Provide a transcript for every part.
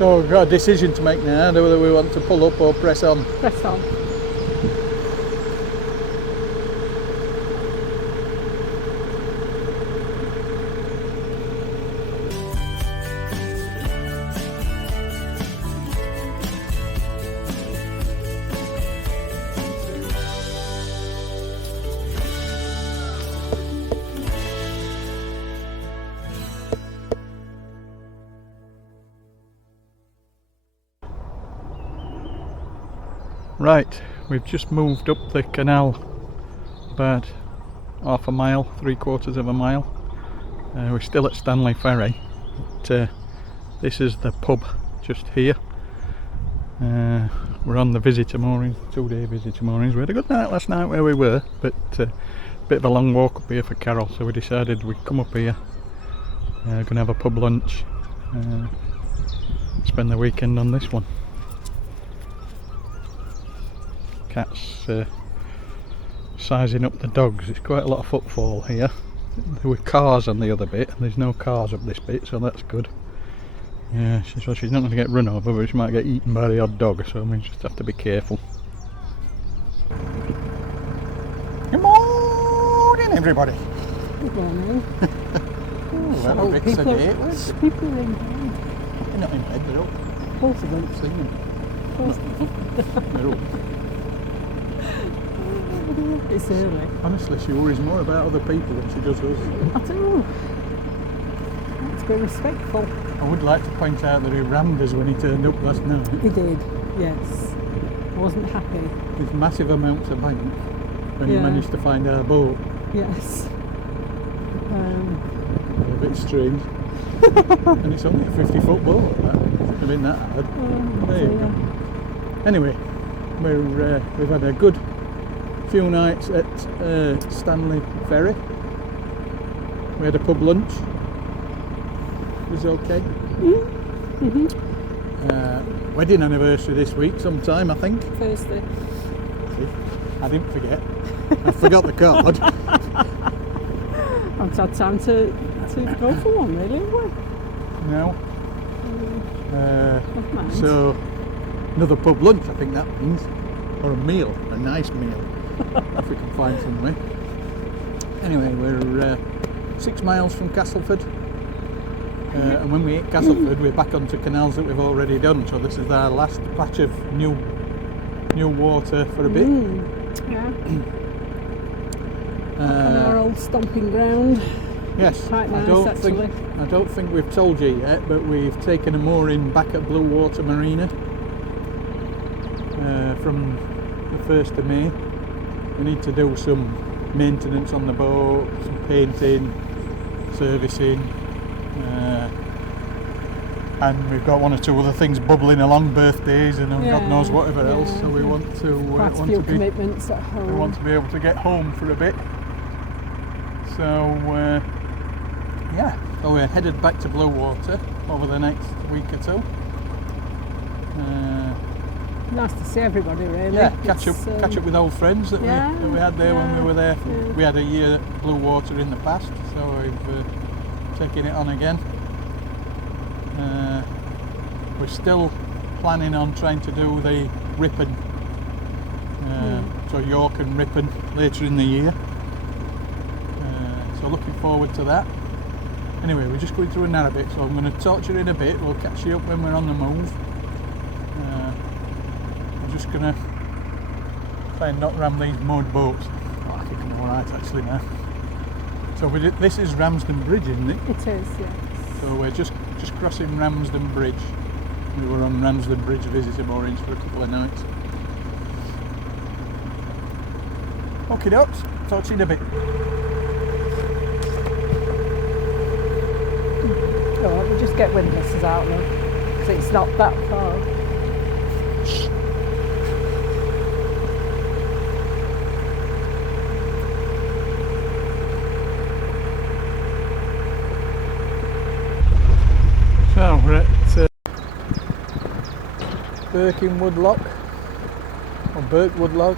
So we've got a decision to make now, whether we want to pull up or press on. Press on. Right, we've just moved up the canal about half a mile, 3/4 of a mile. We're still at Stanley Ferry, but this is the pub just here. We're on the visitor moorings, 2-day visitor moorings. We had a good night last night where we were, but a bit of a long walk up here for Carol, so we decided we'd come up here. Gonna have a pub lunch, spend the weekend on this one. Cat's sizing up the dogs. It's quite a lot of footfall here. There were cars on the other bit, and there's no cars up this bit, so that's good. Yeah, she's not going to get run over, but she might get eaten by the odd dog, so we just have to be careful. Good morning, everybody. Good morning. Well, Oh, Rick's people, a date, was people are in bed. they're not in bed, they're up. Of course they don't. Singing. Of They're up. It's early. Honestly, she worries more about other people than she does us. I do. Let's be respectful. I would like to point out that he rammed us when he turned up last night. He did, yes. I wasn't happy. With massive amounts of bank when he Yeah. managed to find our boat. Yes. A bit strange. And it's only a 50-foot boat, that. It's been that hard. There you go. Anyway, we've had a good few nights at Stanley Ferry. We had a pub lunch. It was okay. Wedding anniversary this week sometime, I think. Thursday. See, I didn't forget. I forgot the card. I've had time to go for one, really, haven't we? No. Never mind. So, another pub lunch, I think that means. Or a meal, a nice meal. If we can find somewhere. Anyway, we're 6 miles from Castleford. And when we hit Castleford, we're back onto canals that we've already done. So this is our last patch of new water for a bit. Yeah. On our old stomping ground. Yes, Quite nice, I don't think we've told you yet, but we've taken a mooring back at Blue Water Marina from the 1st of May. We need to do some maintenance on the boat, some painting, servicing, and we've got 1 or 2 other things bubbling along, birthdays and God knows whatever else. So we want to commitments at home. we want to be able to get home for a bit. So yeah, so we're headed back to Blue Water over the next week or 2. Nice to see everybody, really. Yeah, catch up with old friends that we had there when we were there. Yeah. We had a year at Blue Water in the past, so we've taken it on again. We're still planning on trying to do the Ripon, so York and Ripon later in the year. So looking forward to that. Anyway, we're just going through a narrowboat, so I'm going to talk to you in a bit. We'll catch you up when we're on the move. I'm just going to try and not ram these mud boats. Oh, I think I'm alright actually now. So this is Ramsden Bridge, isn't it? It is, yes. So we're just crossing Ramsden Bridge. We were on Ramsden Bridge visitor moorings for a couple of nights. Okay, dokes. Talk to you in a bit. Oh, we'll just get windlasses out now, because it's not that far. So we're at Birkenwood Lock, or Birkwood Lock,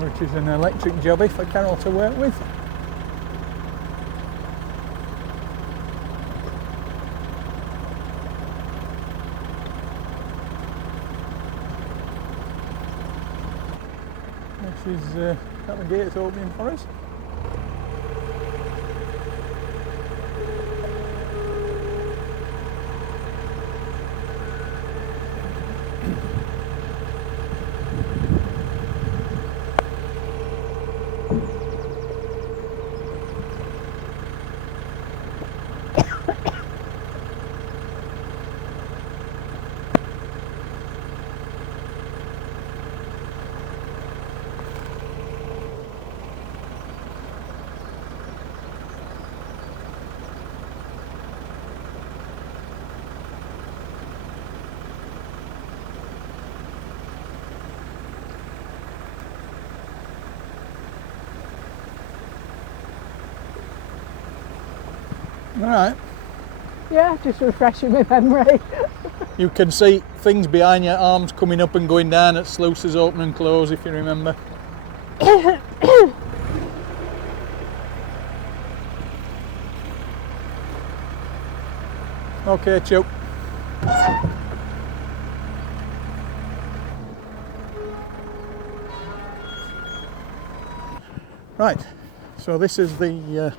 which is an electric jobby for Carol to work with. This is got the gates opening for us. Alright, Yeah, just refreshing my memory. you can see things behind your arms coming up and going down at sluices open and close, if you remember. Okay, Chuck. Right, so this is the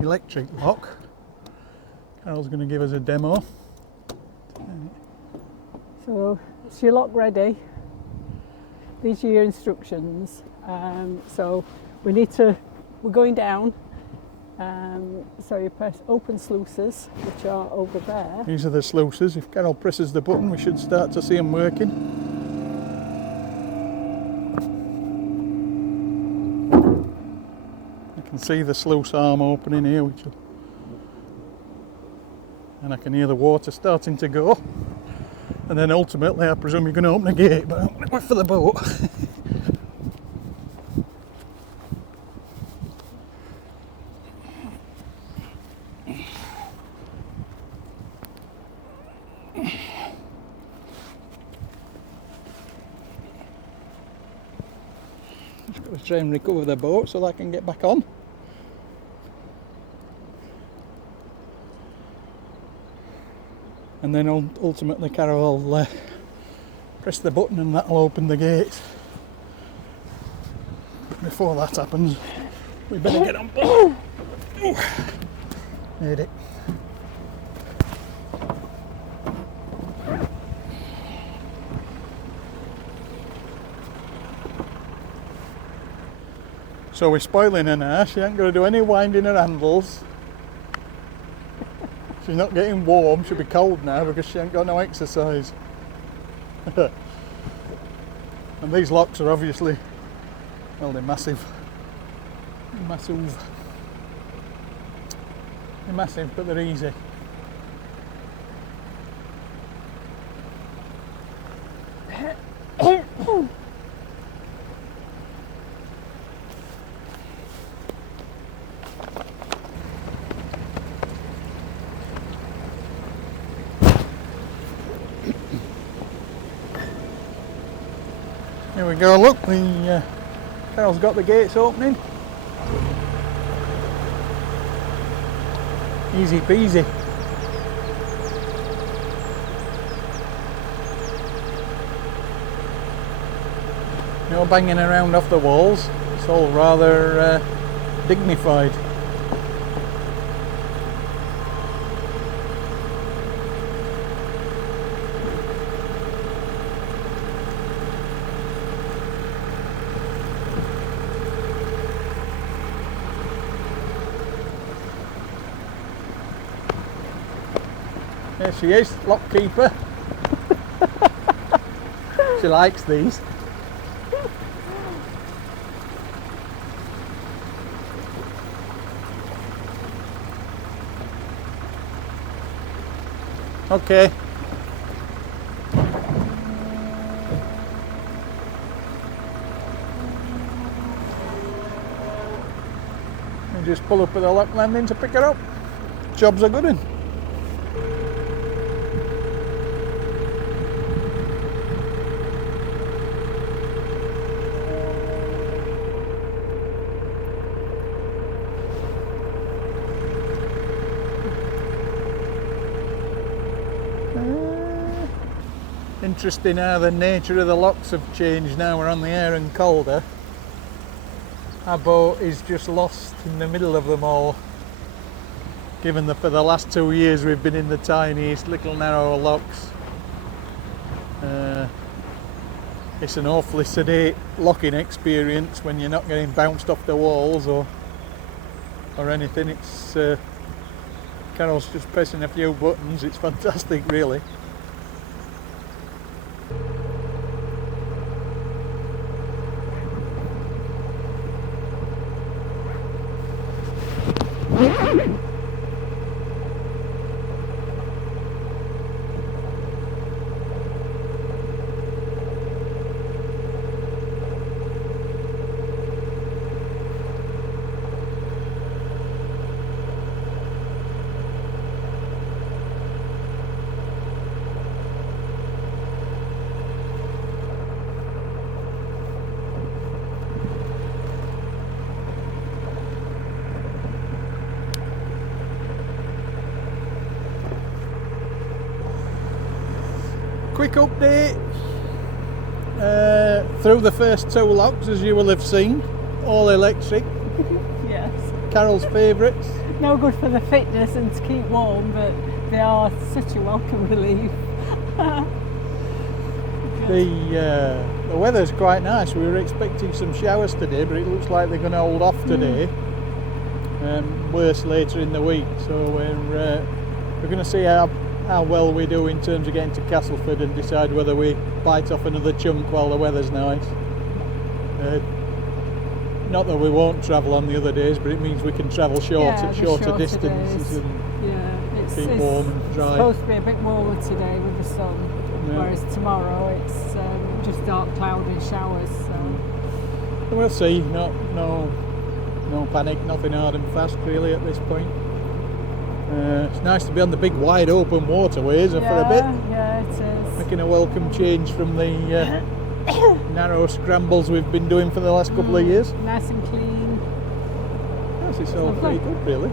electric lock. Carol's going to give us a demo. So it's your lock ready. These are your instructions. So we're going down. So you press open sluices, which are over there. These are the sluices. If Carol presses the button, we should start to see them working. You can see the sluice arm opening here, and I can hear the water starting to go. And then ultimately, I presume you're going to open the gate, but I'm going to wait for the boat. Just got to try and recover the boat so that I can get back on. And then ultimately Carol will press the button and that'll open the gates. But before that happens, we better get on board. Made it. So we're spoiling her now. She ain't going to do any winding her handles. She's not getting warm, she'll be cold now because she ain't got no exercise. And these locks are obviously, well, they're massive. They're massive, but they're easy. Here we go, look, Carol's got the gates opening. Easy peasy. No banging around off the walls, it's all rather dignified. There she is, lockkeeper. She likes these. Okay. And just pull up at the lock landing to pick her up. Job's a good one. Interesting how the nature of the locks have changed now we're on the Aire and Calder. our boat is just lost in the middle of them all, given that for the last 2 years we've been in the tiniest little narrow locks. It's an awfully sedate locking experience when you're not getting bounced off the walls or anything. It's Carol's just pressing a few buttons. It's fantastic, really. Quick update through the first 2 locks, as you will have seen, all electric. Yes. Carol's favourites. No good for the fitness and to keep warm, but they are such a welcome relief. The weather's quite nice. We were expecting some showers today, but it looks like they're going to hold off today. Worse later in the week. So we're going to see how well we do in terms of getting to Castleford and decide whether we bite off another chunk while the weather's nice. Not that we won't travel on the other days, but it means we can travel shorter distances and keep warm and dry. It's supposed to be a bit warmer today with the sun, whereas tomorrow it's just dark cloud and showers. So we'll see. No panic, nothing hard and fast really at this point. It's nice to be on the big wide open waterways for a bit. Yeah, it is. Making a welcome change from the narrow scrambles we've been doing for the last couple of years. Nice and clean. Yes, it's all pretty good really.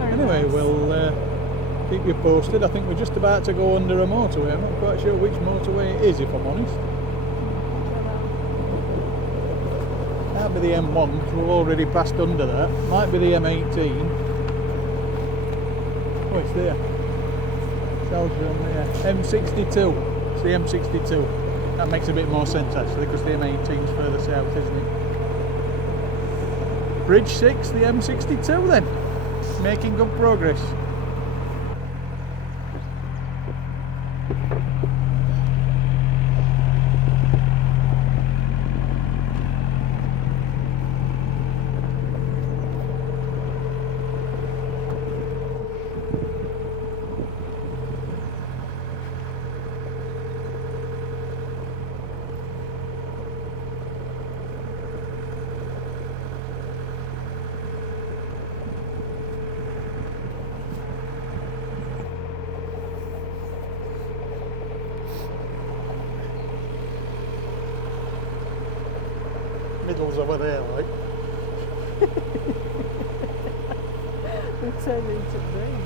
Anyway, nice. We'll keep you posted. I think we're just about to go under a motorway. I'm not quite sure which motorway it is, if I'm honest. Might be the M1 because we've already passed under that. Might be the M18. Oh, it's there. Tells you on there. M62. It's the M62. That makes a bit more sense actually, because the M18's further south, isn't it? Bridge 6, the M62 then. Making good progress. Middle's over there, like. We're turning into rain.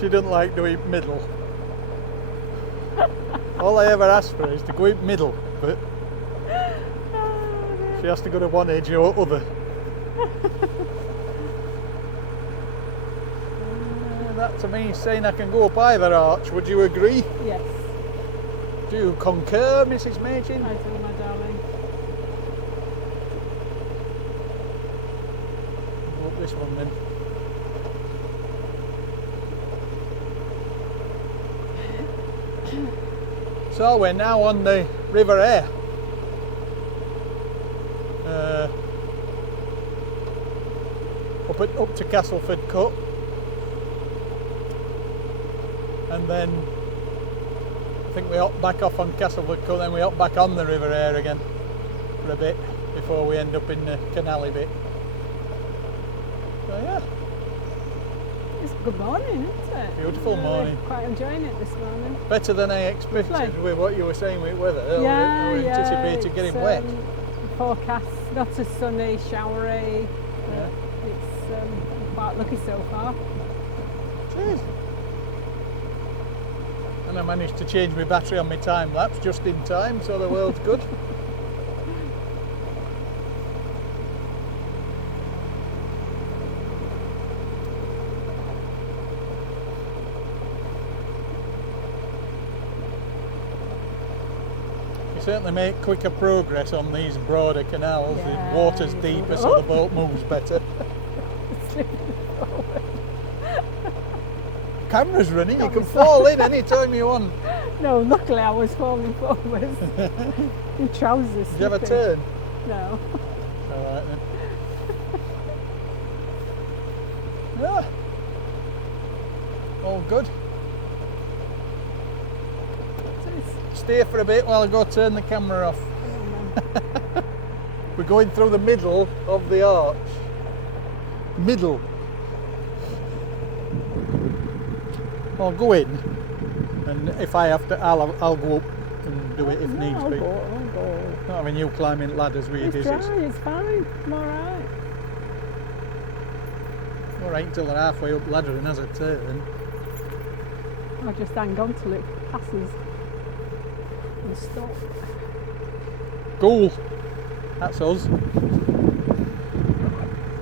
She doesn't like to eat middle. All I ever ask for is to go eat middle, but she has to go to one edge or other. That to me is saying I can go up either arch. Would you agree? Yes. Do you concur, Mrs. Machin? I do, my darling. Go up this one then. So we're now on the River Aire. Up to Castleford Cut. And then I think we hop back off on Castleford Cut, then we hop back on the River Aire again for a bit before we end up in the Canal bit. So yeah. It's a good morning, isn't it? Beautiful morning. Quite enjoying it this morning. Better than I expected with what you were saying with weather. Yeah, we anticipated getting wet. Forecast not as sunny, showery. Yeah. It's quite lucky so far. Cheers. And I managed to change my battery on my time lapse just in time, so the world's good. certainly make quicker progress on these broader canals. Yeah, The water's you deeper, do. so the boat moves better. Camera's running, you can fall in any time you want. No, luckily I was falling forwards. In trousers. Did you have a slipping. turn? No. Alright then. Yeah. All good. Stay for a bit while I go turn the camera off. We're going through the middle of the arch. Middle. I'll go in, and if I have to, I'll go up and do it if needs I'll be. go. Not having you climbing ladders with your It's dizzies. dry, it's fine. I'm alright. Alright until they're halfway up ladder and has a turn. I'll just hang on till it passes and stop. Cool. That's us.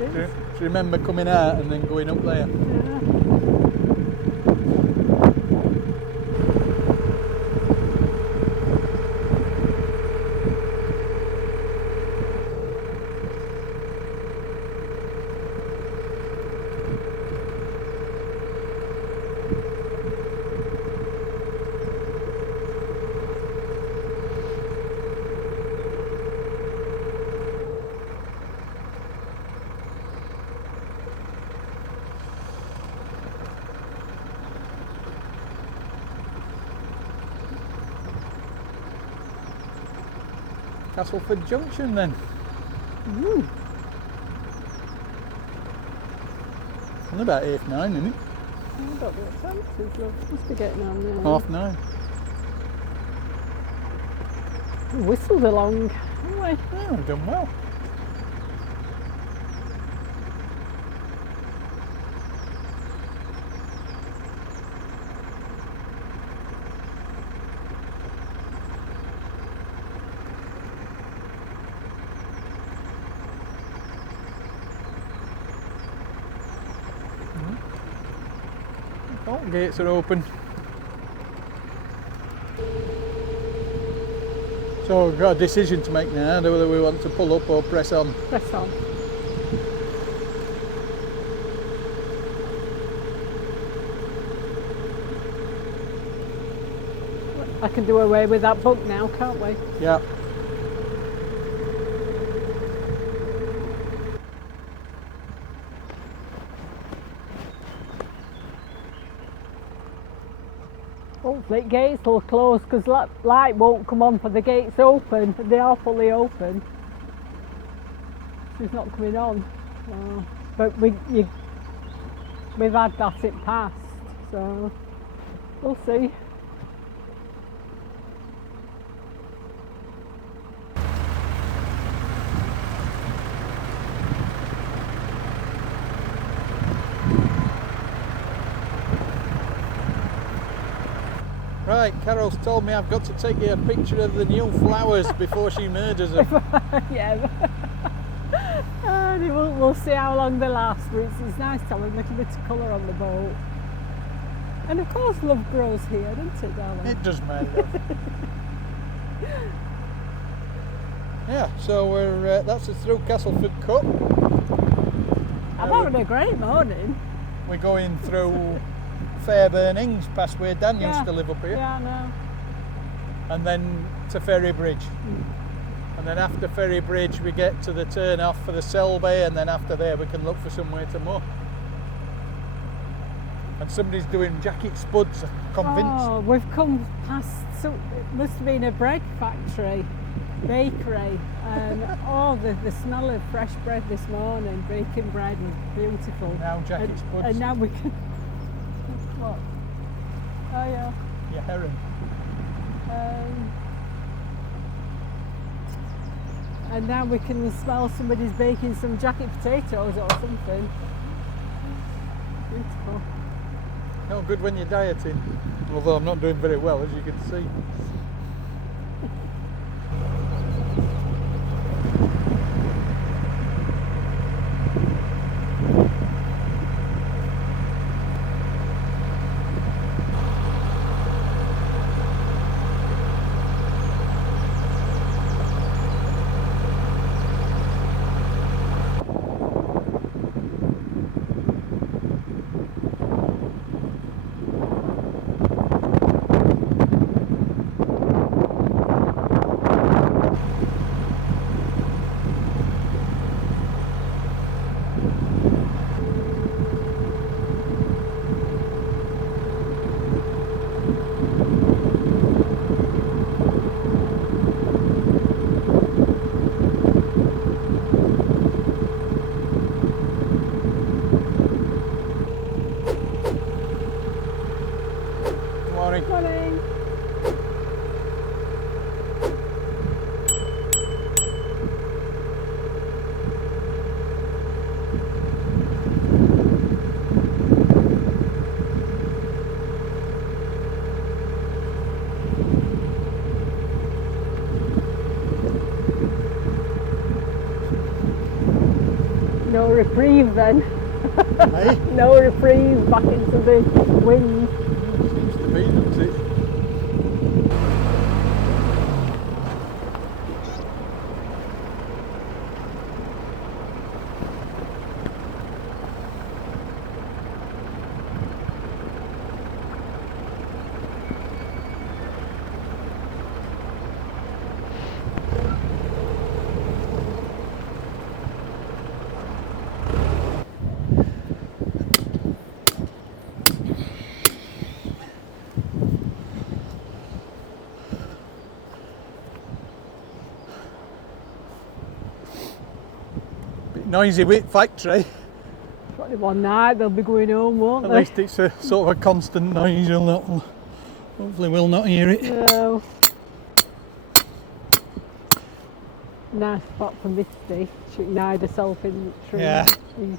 It is. Do you remember coming out and then going up there? Yeah. Castleford Junction then. Mm. Only about 8:09, isn't it? I don't know what time it is, love. Must be getting on there. 9:30. We whistled along, haven't we? Yeah, we've done well. Oh, gates are open. So we've got a decision to make now, whether we want to pull up or press on. Press on. I can do away with that book now, can't we? Yeah. Hopefully gates will close because light won't come on for the gates open. They are fully open. She's not coming on. So, but we've had that it passed, so we'll see. Right, Carol's told me I've got to take you a picture of the new flowers before she murders them. Yeah. And we'll see how long they last, but it's nice to have a little bit of colour on the boat. And of course love grows here, doesn't it, darling? It does, my love. Yeah, so we're that's us through Castleford Cut. I'm having a great morning. We're going through Fairburn Ings, past where Dan used to live up here. Yeah, I know. And then to Ferry Bridge. And then after Ferry Bridge we get to the turn off for the Selby, and then after there we can look for somewhere to moor. And somebody's doing jacket spuds, I'm convinced. Oh, we've come past, so it must have been a bread factory, bakery, and the smell of fresh bread this morning, baking bread was beautiful. Now jacket spuds. And now we can, what? Oh yeah. Yeah, heron. And now we can smell somebody's baking some jacket potatoes or something. Beautiful. No good when you're dieting, although I'm not doing very well, as you can see. Morning. Morning. No reprieve then. Hey? No reprieve back into the wind. Seems to be, doesn't it? Bit noisy with factory. Probably one night they'll be going home, won't At they? least it's a sort of a constant noise. Hopefully we'll not hear it. No. Nice spot for Misty. She can hide herself in the tree. Yeah. These